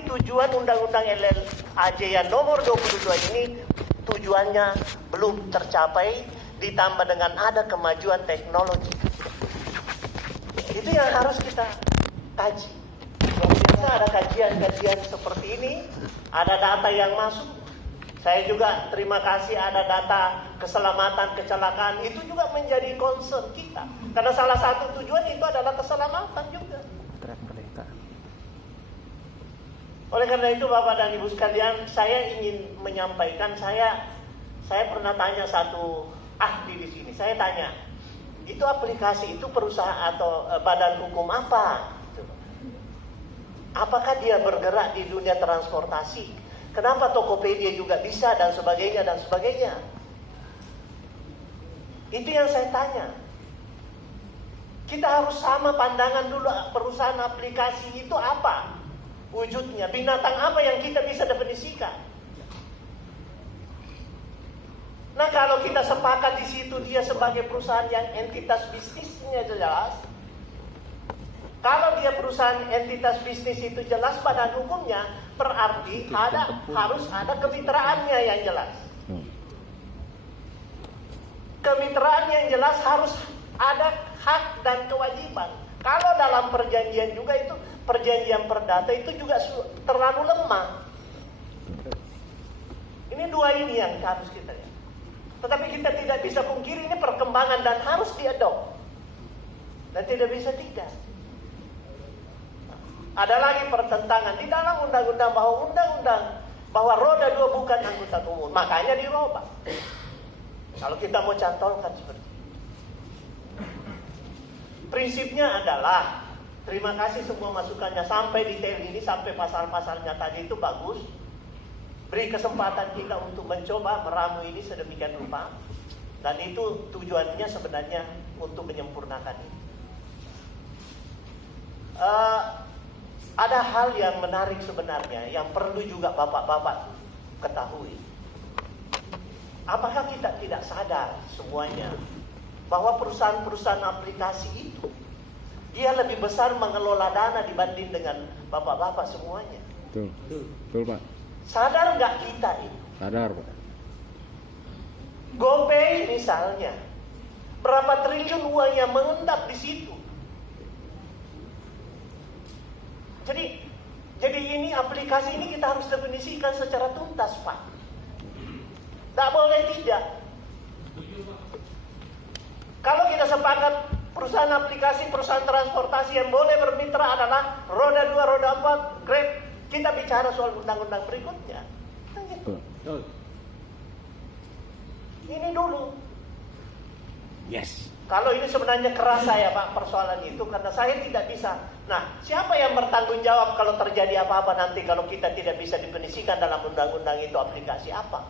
Tujuan Undang-Undang LLAJ yang nomor 22 ini tujuannya belum tercapai, ditambah dengan ada kemajuan teknologi. Itu yang harus kita kaji. Biasa ada kajian-kajian seperti ini, ada data yang masuk. Saya juga terima kasih ada data keselamatan kecelakaan, itu juga menjadi concern kita. Karena salah satu tujuan itu adalah keselamatan juga. Oleh karena itu Bapak dan Ibu sekalian, saya ingin menyampaikan, saya pernah tanya satu ahli di sini. Saya tanya, itu aplikasi itu perusahaan atau badan hukum apa? Apakah dia bergerak di dunia transportasi? Kenapa Tokopedia juga bisa dan sebagainya dan sebagainya? Itu yang saya tanya. Kita harus sama pandangan dulu, perusahaan aplikasi itu apa wujudnya, binatang apa yang kita bisa definisikan. Nah, kalau kita sepakat di situ dia sebagai perusahaan yang entitas bisnisnya jelas, kalau dia perusahaan entitas bisnis itu jelas badan hukumnya, berarti harus ada kemitraannya yang jelas. Kemitraan yang jelas harus ada hak dan kewajiban. Kalau dalam perjanjian juga itu, perjanjian perdata itu juga terlalu lemah. Ini dua ini yang harus kita lihat. Tetapi kita tidak bisa pungkiri ini perkembangan dan harus diadopt. Dan tidak bisa tidak. Ada lagi pertentangan di dalam undang-undang bahwa roda dua bukan angkutan umum. Makanya dirubah. Kalau kita mau cantumkan seperti itu. Prinsipnya adalah, terima kasih semua masukannya sampai detail ini, sampai pasal-pasalnya tadi itu bagus. Beri kesempatan kita untuk mencoba meramu ini sedemikian rupa. Dan itu tujuannya sebenarnya untuk menyempurnakan ini. Ada hal yang menarik sebenarnya yang perlu juga bapak-bapak ketahui. Apakah kita tidak sadar semuanya bahwa perusahaan-perusahaan aplikasi itu dia lebih besar mengelola dana dibanding dengan bapak-bapak semuanya? Betul Pak. Sadar nggak kita ini? Sadar Pak. GoPay misalnya, berapa triliun uang yang mengendap di situ? Jadi ini aplikasi ini kita harus definisikan secara tuntas, Pak. Tak boleh tidak. Kalau kita sepakat perusahaan aplikasi, perusahaan transportasi yang boleh bermitra adalah roda 2, roda 4, Grab, kita bicara soal undang-undang berikutnya. Ini dulu. Yes. Kalau ini sebenarnya keras saya Pak persoalan itu, karena saya tidak bisa. Nah, siapa yang bertanggung jawab kalau terjadi apa-apa nanti kalau kita tidak bisa definisikan dalam undang-undang itu aplikasi apa?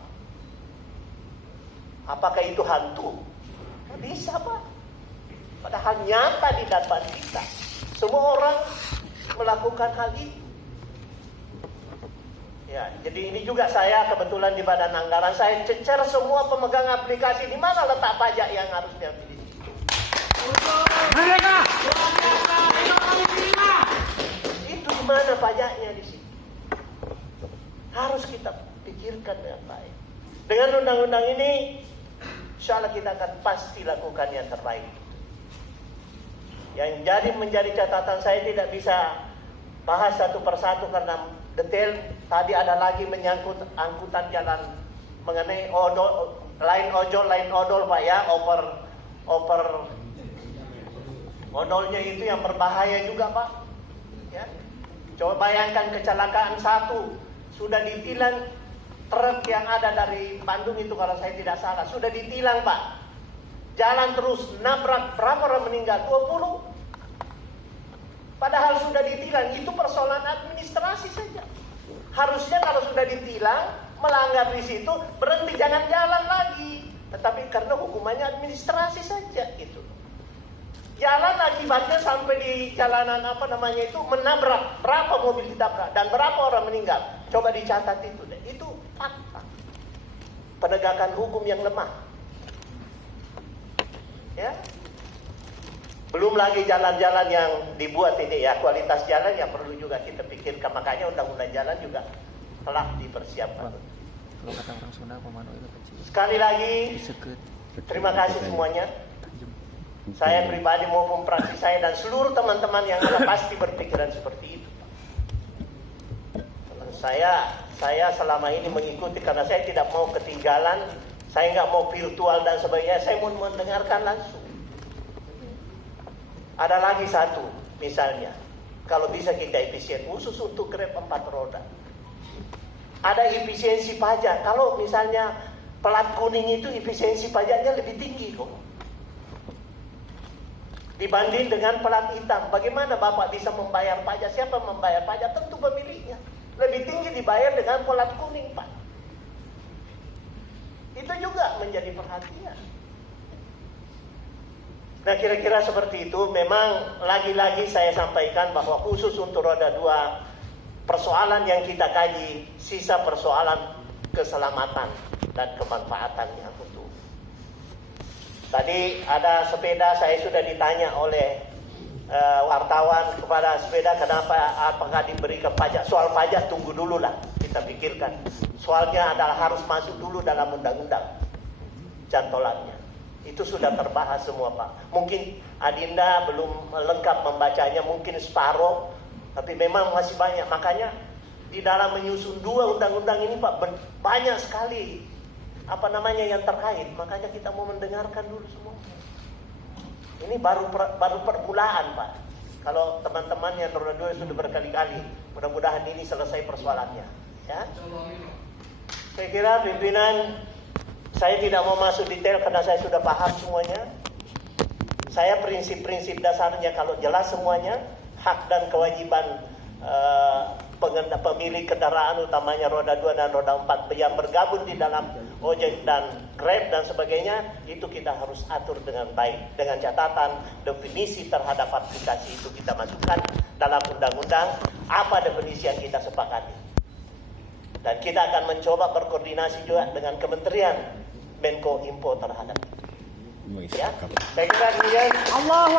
Apakah itu hantu? Tidak bisa Pak. Padahal nyata di depan kita. Semua orang melakukan hal itu. Ya, jadi ini juga saya kebetulan di Badan Anggaran saya cecer semua pemegang aplikasi di mana letak pajak yang harus diambil. Merdeka! Itu di mana pajaknya di sini? Harus kita pikirkan dengan baik. Dengan undang-undang ini, insya Allah kita akan pasti lakukan yang terbaik. Yang menjadi catatan saya tidak bisa bahas satu persatu karena detail. Tadi ada lagi menyangkut angkutan jalan mengenai odol, lain odol Pak ya, oper odolnya itu yang berbahaya juga Pak. Ya. Coba bayangkan kecelakaan satu sudah ditilang truk yang ada dari Bandung itu kalau saya tidak salah sudah ditilang Pak. Jalan terus nabrak, berapa orang meninggal? 20. Padahal sudah ditilang, itu persoalan administrasi saja. Harusnya kalau sudah ditilang, melanggar di situ, berhenti jangan jalan lagi. Tetapi karena hukumannya administrasi saja gitu. Jalan akibatnya sampai di jalanan itu menabrak, berapa mobil ditabrak dan berapa orang meninggal. Coba dicatat itu deh. Itu fakta. Penegakan hukum yang lemah. Ya. Belum lagi jalan-jalan yang dibuat ini ya, kualitas jalan yang perlu juga kita pikirkan. Makanya undang-undang jalan juga telah dipersiapkan. Kalau kata orang Sunda pemanu itu kecil. Sekali lagi, Diseket. terima kasih semuanya. Saya pribadi maupun praksi saya dan seluruh teman-teman yang ada pasti berpikiran seperti itu. Saya selama ini mengikuti karena saya tidak mau ketinggalan, saya nggak mau virtual dan sebagainya, saya mau mendengarkan langsung. Ada lagi satu, misalnya, kalau bisa kita efisien, khusus untuk Grab 4 roda. Ada efisiensi pajak, kalau misalnya plat kuning itu efisiensi pajaknya lebih tinggi kok. Dibanding dengan plat hitam, bagaimana Bapak bisa membayar pajak? Siapa membayar pajak? Tentu pemiliknya. Lebih tinggi dibayar dengan plat kuning, Pak. Itu juga menjadi perhatian. Nah, kira-kira seperti itu. Memang lagi-lagi saya sampaikan bahwa khusus untuk roda 2, persoalan yang kita kaji, sisa persoalan keselamatan dan kemanfaatan yang utuh. Tadi ada sepeda, saya sudah ditanya oleh wartawan kepada sepeda kenapa apakah diberikan pajak. Soal pajak tunggu dulu lah, kita pikirkan. Soalnya adalah harus masuk dulu dalam undang-undang cantolannya. Itu sudah terbahas semua, Pak. Mungkin Adinda belum lengkap membacanya, mungkin separuh, tapi memang masih banyak. Makanya di dalam menyusun 2 undang-undang ini, Pak, banyak sekali yang terkait. Makanya kita mau mendengarkan dulu semua. Ini baru permulaan, Pak. Kalau teman-teman yang roda 2 sudah berkali-kali, mudah-mudahan ini selesai persoalannya. Ya. Saya kira pimpinan, saya tidak mau masuk detail karena saya sudah paham semuanya. Saya prinsip-prinsip dasarnya kalau jelas semuanya, hak dan kewajiban pemilik kendaraan utamanya roda 2 dan roda 4 yang bergabung di dalam ojek dan Grab dan sebagainya, itu kita harus atur dengan baik. Dengan catatan definisi terhadap aplikasi itu kita masukkan dalam undang-undang, apa definisi yang kita sepakati. Dan kita akan mencoba berkoordinasi juga dengan Kementerian Menko Info terhadap itu. Ya, saya kira demikian.